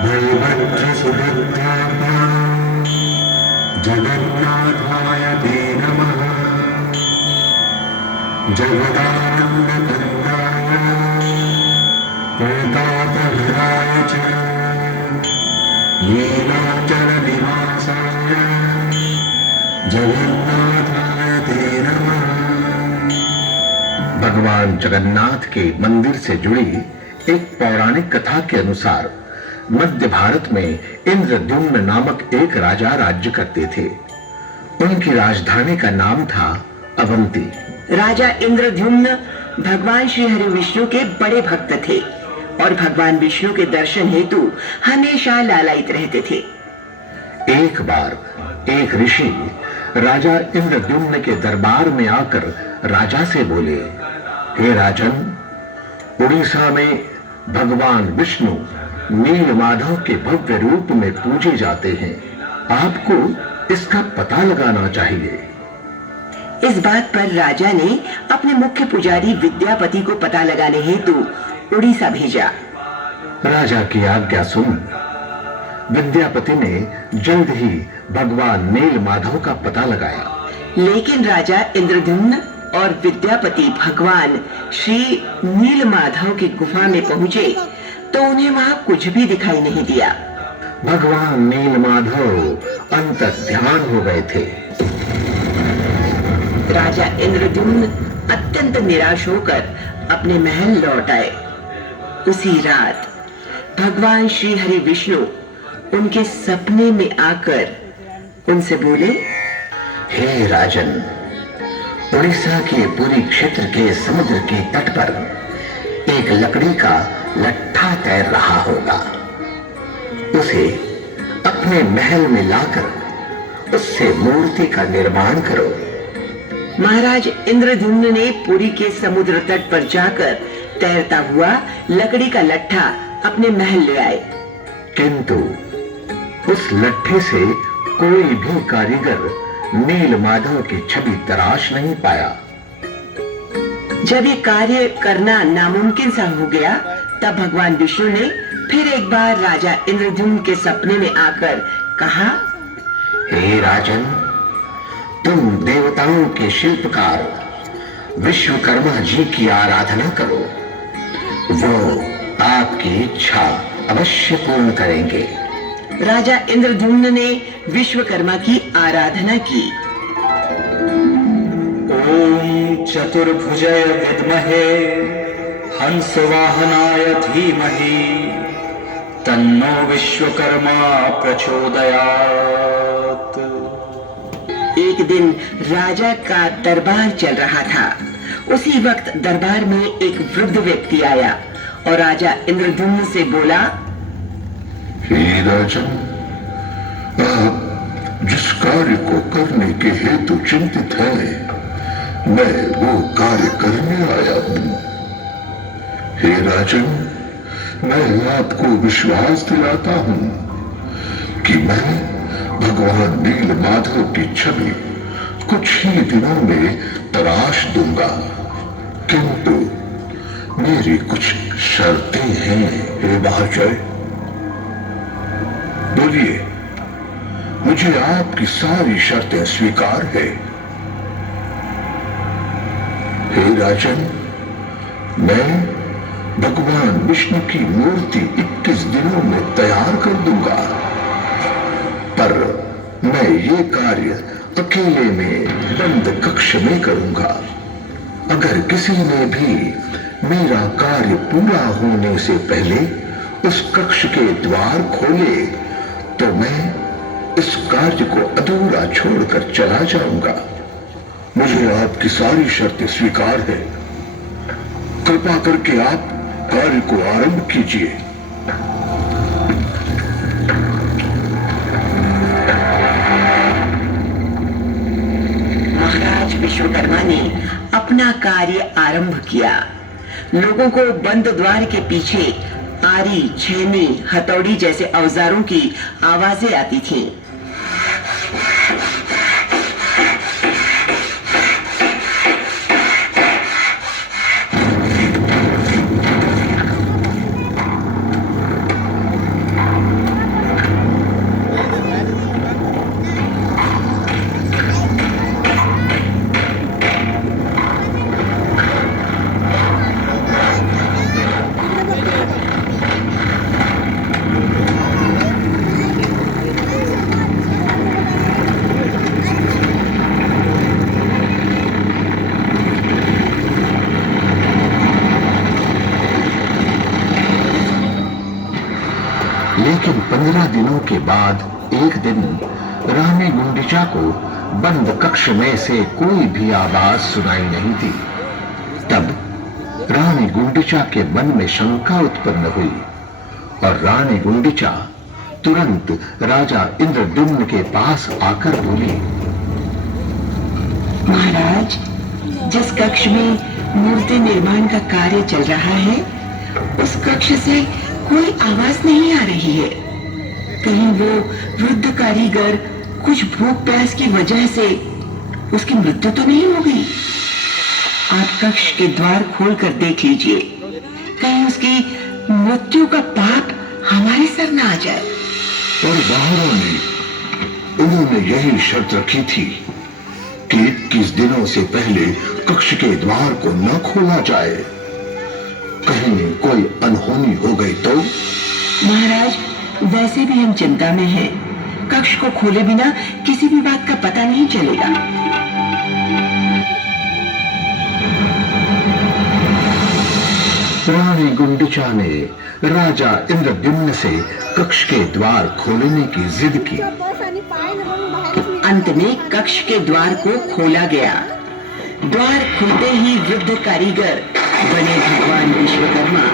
बलभद्र सुभद्राभ्यां जगन्नाथाय ते नमः। जगदानन्दकन्दाय वेदान्तहराय च नीलाचलनिवासाय जगन्नाथाय ते नमः। भगवान जगन्नाथ के मंदिर से जुड़ी एक पौराणिक कथा के अनुसार मध्य भारत में इंद्रद्युम्न नामक एक राजा राज्य करते थे। उनकी राजधानी का नाम था अवंती। राजा इंद्रद्युम्न भगवान श्री हरि विष्णु के बड़े भक्त थे और भगवान विष्णु के दर्शन हेतु हमेशा लालायित रहते थे। एक बार एक ऋषि राजा इंद्रद्युम्न के दरबार में आकर राजा से बोले, हे राजन, उड़ीसा में भगवान विष्णु नीलमाधव के भव्य रूप में पूजे जाते हैं। आपको इसका पता लगाना चाहिए। इस बात पर राजा ने अपने मुख्य पुजारी विद्यापति को पता लगाने हेतु उड़ीसा भेजा। राजा की आज्ञा सुन विद्यापति ने जल्द ही भगवान नीलमाधव का पता लगाया। लेकिन राजा इंद्रद्युम्न और विद्यापति भगवान श्री नीलमाधव की गुफा में पहुंचे तो उन्हें वहां कुछ भी दिखाई नहीं दिया। भगवान नीलमाधव अंतर्ध्यान हो गए थे। राजा इंद्रद्युम्न अत्यंत निराश होकर अपने महल लौट आए। उसी रात भगवान श्री हरि विष्णु उनके सपने में आकर उनसे बोले, हे राजन, उड़ीसा के पुरी क्षेत्र के समुद्र के तट पर एक लकड़ी का लट्ठा तैर रहा होगा। उसे अपने महल में लाकर उससे मूर्ति का निर्माण करो। महाराज इंद्रद्युम्न ने पुरी के समुद्र तट पर जाकर तैरता हुआ लकड़ी का लट्ठा अपने महल ले आए। किंतु उस लट्ठे से कोई भी कारीगर नीलमाधव की छवि तराश नहीं पाया। जब ये कार्य करना नामुमकिन सा हो गया तब भगवान विष्णु ने फिर एक बार राजा इंद्रद्युम्न के सपने में आकर कहा, हे राजन, तुम देवताओं के शिल्पकार विश्वकर्मा जी की आराधना करो। वो आपकी इच्छा अवश्य पूर्ण करेंगे। राजा इंद्रद्युम्न ने विश्वकर्मा की आराधना की। ओम चतुर्भुजय विद्महे हंसवाहनाय धीमहि तन्नो विश्वकर्मा प्रचोदयात्। एक दिन राजा का दरबार चल रहा था। उसी वक्त दरबार में एक वृद्ध व्यक्ति आया और राजा इंद्रद्युम्न से बोला, हे राजन, आप जिस कार्य को करने के हेतु चिंतित हैं, मैं वो कार्य करने आया हूं। हे राजन, मैं आपको विश्वास दिलाता हूं कि मैं भगवान नीलमाधव की छवि कुछ ही दिनों में तराश दूंगा, किंतु मेरी कुछ शर्तें हैं। हे महाशय, बोलिए, मुझे आपकी सारी शर्तें स्वीकार है। हे राजन, मैं भगवान विष्णु की मूर्ति 21 दिनों में तैयार कर दूंगा, पर मैं ये कार्य अकेले में बंद कक्ष में करूंगा। अगर किसी ने भी मेरा कार्य पूरा होने से पहले उस कक्ष के द्वार खोले तो मैं इस कार्य को अधूरा छोड़कर चला जाऊंगा। मुझे आपकी सारी शर्तें स्वीकार है। कृपा करके आप कार्य को आरंभ कीजिए। महाराज विश्वकर्मा ने अपना कार्य आरंभ किया। लोगों को बंद द्वार के पीछे आरी, छेनी, हथौड़ी जैसे औजारों की आवाजें आती थीं। लेकिन 15 दिनों के बाद एक दिन रानी गुंडिचा को बंद कक्ष में से कोई भी आवाज सुनाई नहीं दी। तब रानी गुंडिचा के मन में शंका उत्पन्न हुई और रानी गुंडिचा तुरंत राजा इंद्रद्युम्न के पास आकर बोली, महाराज, जिस कक्ष में मूर्ति निर्माण का कार्य चल रहा है, उस कक्ष से कोई आवाज नहीं आ रही है। कहीं वो वृद्ध कारीगर कुछ भूख प्यास की वजह से उसकी मृत्यु तो नहीं हो गई? आप कक्ष के द्वार खोलकर देख लीजिए, कहीं उसकी मृत्यु का पाप हमारे सर ना आ जाए। और बाहरों ने उन्होंने यही शर्त रखी थी कि 21 दिनों से पहले कक्ष के द्वार को न खोला जाए, कहीं कोई अनहोनी हो गई तो? महाराज, वैसे भी हम चिंता में हैं। कक्ष को खोले बिना किसी भी बात का पता नहीं चलेगा। रानी गुंडिचा ने राजा इंद्रद्युम्न से कक्ष के द्वार खोलने की जिद की। अंत में कक्ष के द्वार को खोला गया। द्वार खुलते ही वृद्ध कारीगर बने भगवान विश्वकर्मा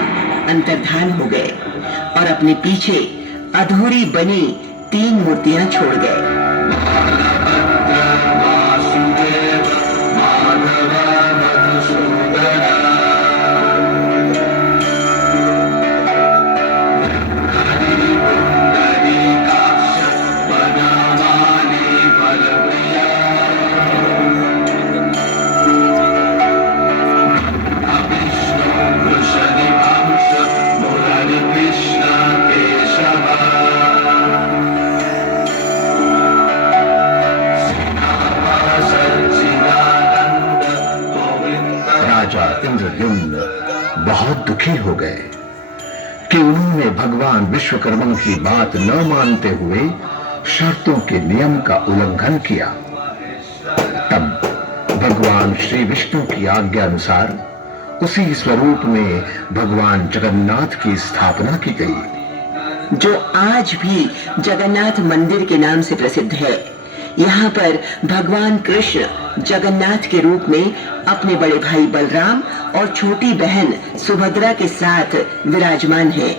अंतर्धान हो गए और अपने पीछे अधूरी बनी 3 मूर्तियां छोड़ गए। राजा इंद्रद्युम्न बहुत दुखी हो गए कि उन्होंने भगवान विश्वकर्मा की बात न मानते हुए शर्तों के नियम का उल्लंघन किया। तब भगवान श्री विष्णु की आज्ञा अनुसार उसी स्वरूप में भगवान जगन्नाथ की स्थापना की गई, जो आज भी जगन्नाथ मंदिर के नाम से प्रसिद्ध है। यहाँ पर भगवान कृष्ण जगन्नाथ के रूप में अपने बड़े भाई बलराम और छोटी बहन सुभद्रा के साथ विराजमान है।